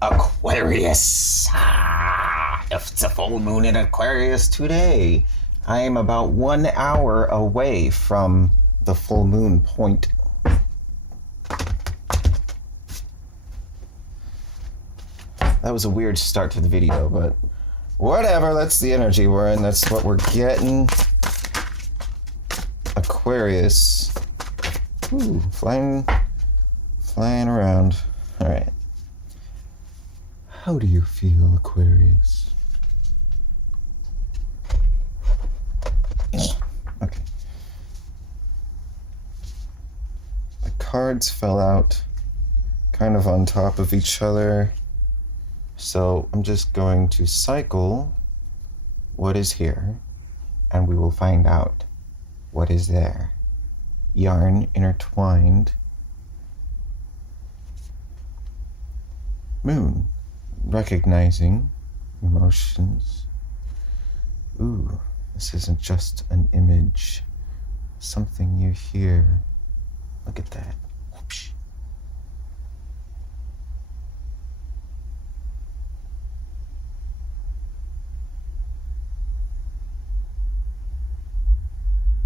Aquarius. It's a full moon in Aquarius today. I am about 1 hour away from the full moon point. That was a weird start to the video, but whatever. That's the energy we're in. That's what we're getting. Aquarius. Ooh, flying around. All right. How do you feel, Aquarius? Okay. The cards fell out kind of on top of each other. So I'm just going to cycle what is here, and we will find out what is there. Yarn intertwined. Moon. Recognizing emotions. Ooh, this isn't just an image. Something you hear. Look at that. Whoosh.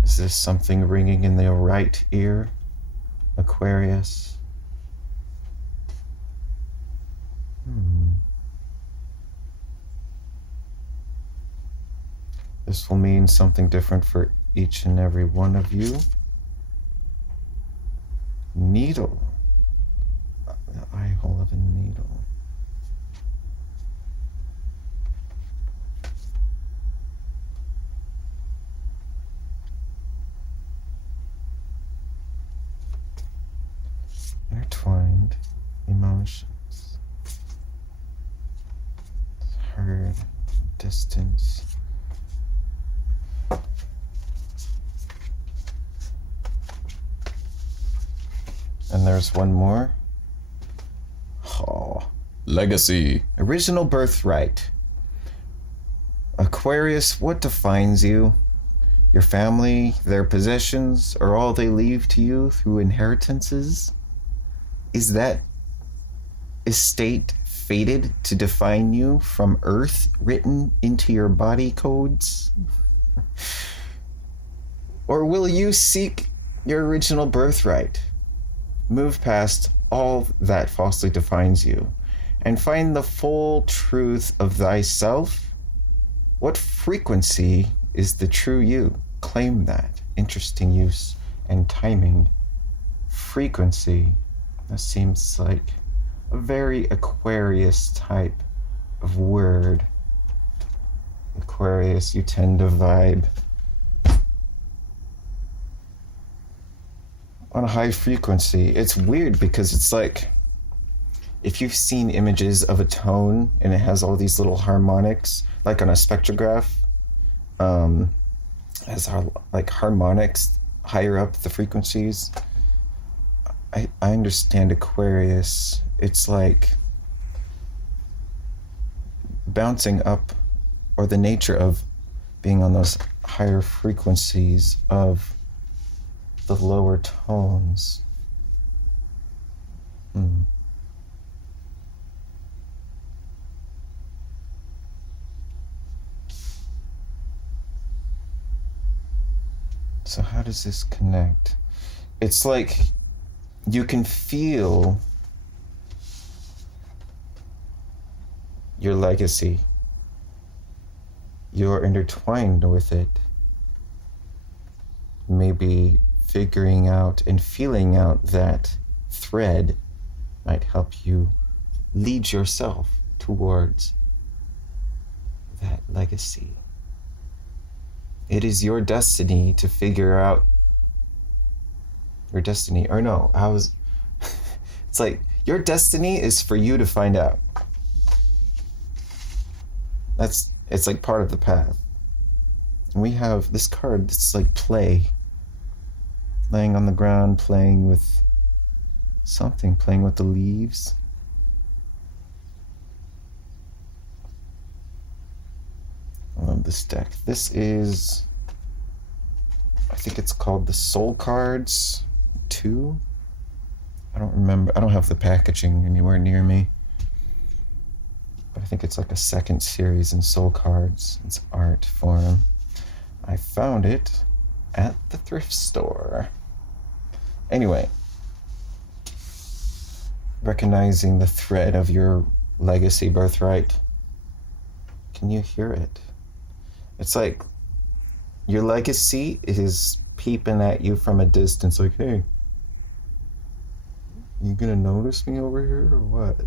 Is this something ringing in the right ear, Aquarius? This will mean something different for each and every one of you. Needle. The eye hole of a needle. Intertwined emotions. Heard, distance. And there's one more. Oh, legacy. Original birthright. Aquarius, what defines you? Your family, their possessions, or all they leave to you through inheritances? Is that estate fated to define you from Earth written into your body codes? Or will you seek your original birthright? Move past all that falsely defines you and find the full truth of thyself. What frequency is the true you? Claim that. Interesting use and timing. Frequency. That seems like a very Aquarius type of word. Aquarius, you tend to vibe on a high frequency. It's weird because it's like, if you've seen images of a tone and it has all these little harmonics, like on a spectrograph, has like harmonics higher up the frequencies. I understand Aquarius. It's like bouncing up, or the nature of being on those higher frequencies of the lower tones. So how does this connect? It's like you can feel your legacy. You're intertwined with it. Maybe figuring out and feeling out that thread might help you lead yourself towards that legacy. It is your destiny to figure out your destiny. Or no, it's like your destiny is for you to find out. It's like part of the path. And we have this card that's like play. Laying on the ground, playing with something, playing with the leaves. I love this deck. This is, I think it's called the Soul Cards 2. I don't remember. I don't have the packaging anywhere near me. I think it's like a second series in Soul Cards. It's art form. I found it at the thrift store. Anyway, recognizing the thread of your legacy birthright. Can you hear it? It's like your legacy is peeping at you from a distance, like, hey, you gonna notice me over here or what?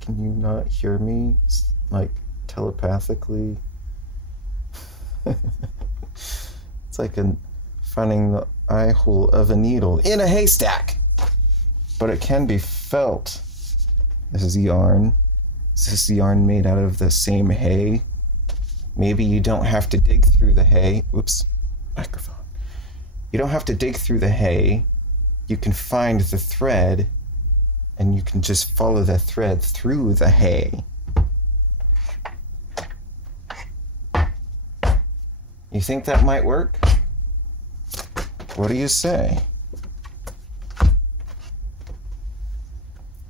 Can you not hear me, like, telepathically? It's like finding the eye hole of a needle in a haystack. But it can be felt. This is yarn. Is this yarn made out of the same hay? Maybe you don't have to dig through the hay. Oops, microphone. You don't have to dig through the hay. You can find the thread, and you can just follow the thread through the hay. You think that might work? What do you say?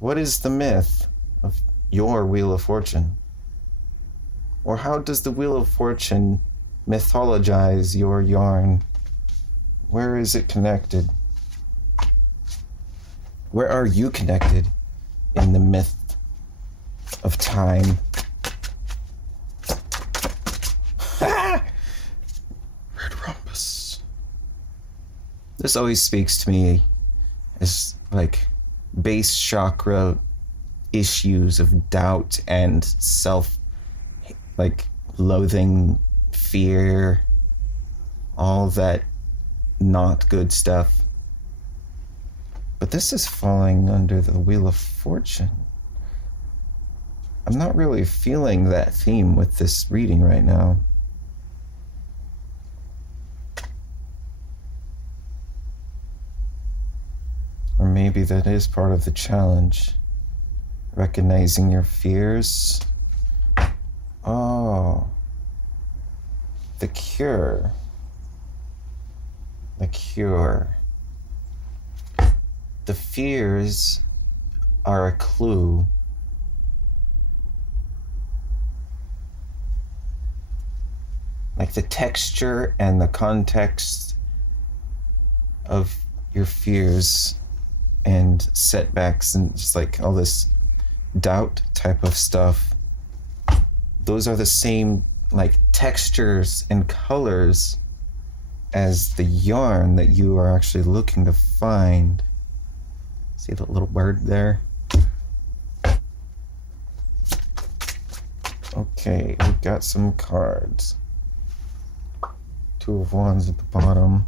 What is the myth of your Wheel of Fortune? Or how does the Wheel of Fortune mythologize your yarn? Where is it connected? Where are you connected in the myth of time? Red rhombus. This always speaks to me as like base chakra issues of doubt and self, like loathing, fear, all that not good stuff. But this is falling under the Wheel of Fortune. I'm not really feeling that theme with this reading right now. Or maybe that is part of the challenge. Recognizing your fears. Oh. The cure. The cure. The fears are a clue. Like the texture and the context of your fears and setbacks and just like all this doubt type of stuff. Those are the same like textures and colors as the yarn that you are actually looking to find. See the little bird there? Okay, we got some cards. 2 of Wands at the bottom.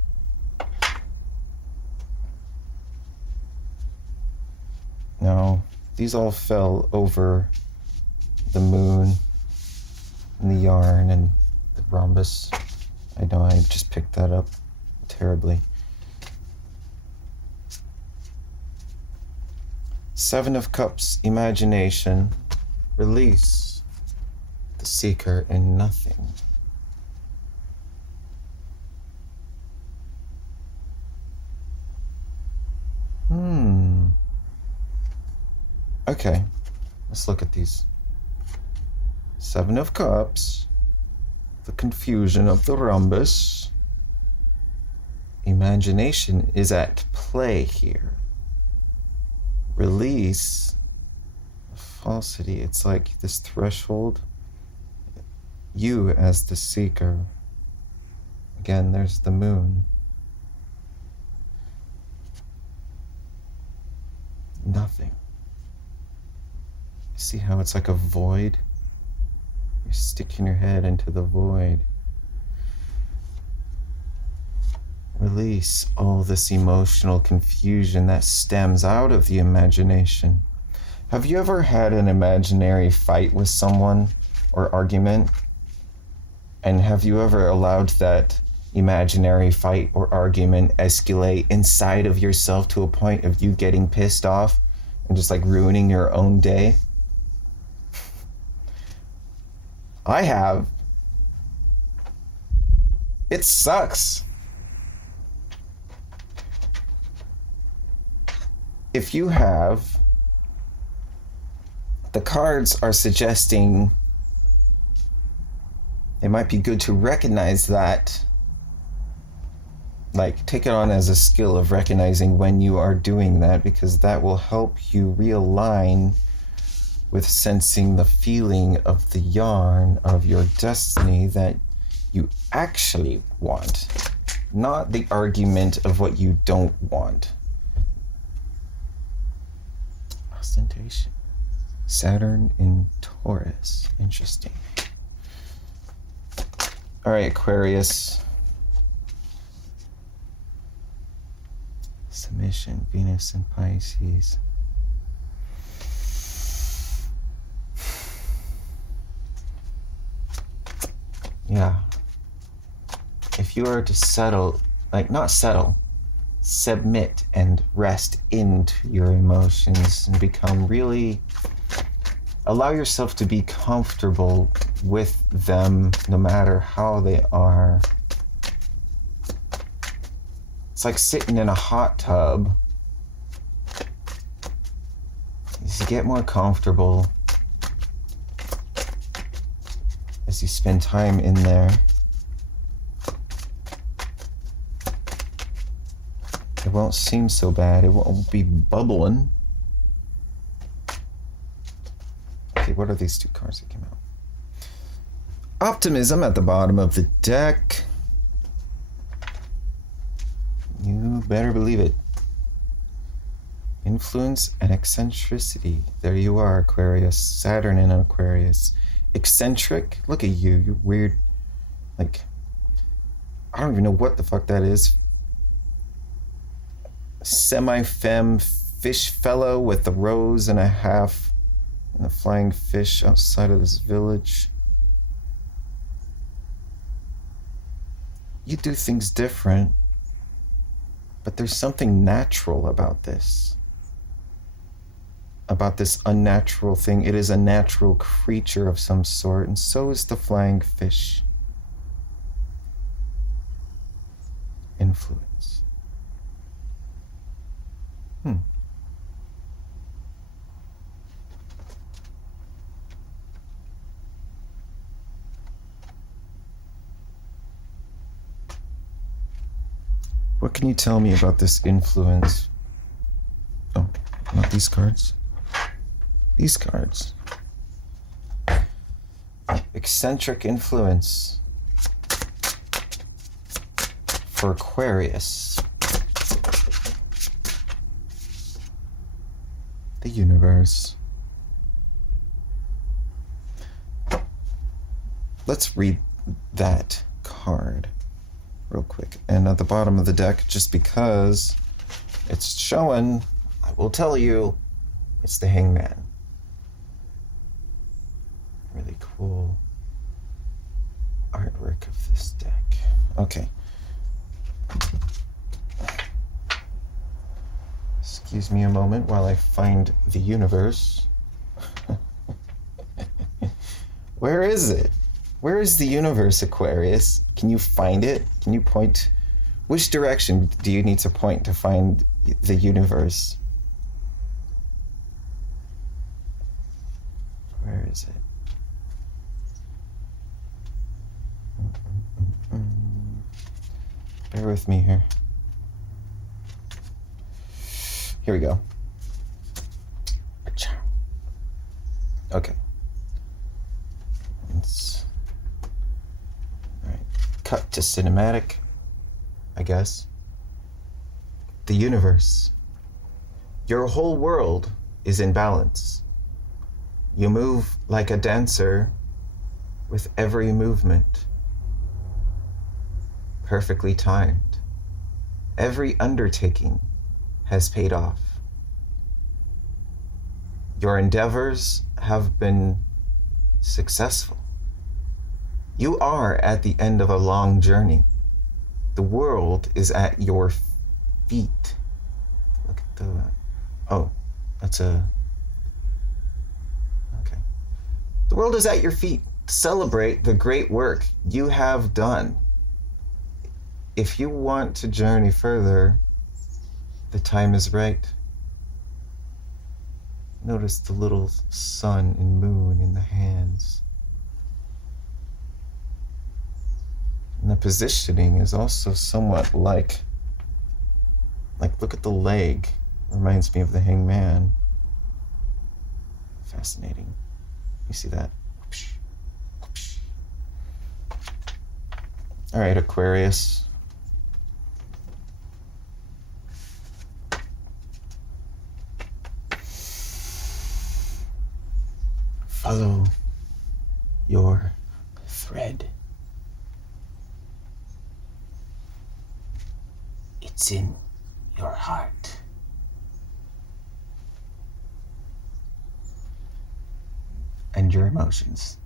Now, these all fell over the moon and the yarn and the rhombus. I know I just picked that up terribly. 7 of Cups, imagination, release, the seeker, and nothing. Okay, let's look at these. 7 of Cups, the confusion of the rhombus. Imagination is at play here. Release, falsity, it's like this threshold. You as the seeker. Again, there's the moon. Nothing. See how it's like a void? You're sticking your head into the void. Release all this emotional confusion that stems out of the imagination. Have you ever had an imaginary fight with someone or argument? And have you ever allowed that imaginary fight or argument escalate inside of yourself to a point of you getting pissed off and just like ruining your own day? I have. It sucks. If you have, the cards are suggesting it might be good to recognize that, like take it on as a skill of recognizing when you are doing that, because that will help you realign with sensing the feeling of the yarn of your destiny that you actually want, not the argument of what you don't want. Ostentation. Saturn in Taurus. Interesting. All right, Aquarius. Submission, Venus in Pisces. Yeah. If you are to settle, like not settle, submit and rest into your emotions and become really, allow yourself to be comfortable with them no matter how they are. It's like sitting in a hot tub. As you get more comfortable, as you spend time in there, it won't seem so bad. It won't be bubbling. Okay, what are these two cards that came out? Optimism at the bottom of the deck. You better believe it. Influence and eccentricity. There you are, Aquarius. Saturn in Aquarius. Eccentric? Look at you. You're weird. Like, I don't even know what the fuck that is. Semi-femme fish fellow with a rose and a half and a flying fish outside of this village. You do things different, but there's something natural about this unnatural thing. It is a natural creature of some sort, and so is the flying fish. Influence. What can you tell me about this influence? Oh, not these cards. These cards. Eccentric influence for Aquarius. The universe. Let's read that card real quick. And at the bottom of the deck, just because it's showing, I will tell you, it's the Hangman. Really cool artwork of this deck. Okay. Excuse me a moment while I find the universe. Where is it? Where is the universe, Aquarius? Can you find it? Can you point? Which direction do you need to point to find the universe? Where is it? Bear with me here. Here we go. Okay. Cut to cinematic, I guess. The universe. Your whole world is in balance. You move like a dancer with every movement. Perfectly timed. Every undertaking has paid off. Your endeavors have been successful. You are at the end of a long journey. The world is at your feet. Look at the... Oh, that's a... Okay. The world is at your feet. Celebrate the great work you have done. If you want to journey further, the time is right. Notice the little sun and moon in the hands. And the positioning is also somewhat like look at the leg. Reminds me of the hangman. Fascinating. You see that? Whoosh, whoosh. All right, Aquarius. Follow your thread. It's in your heart. And your emotions.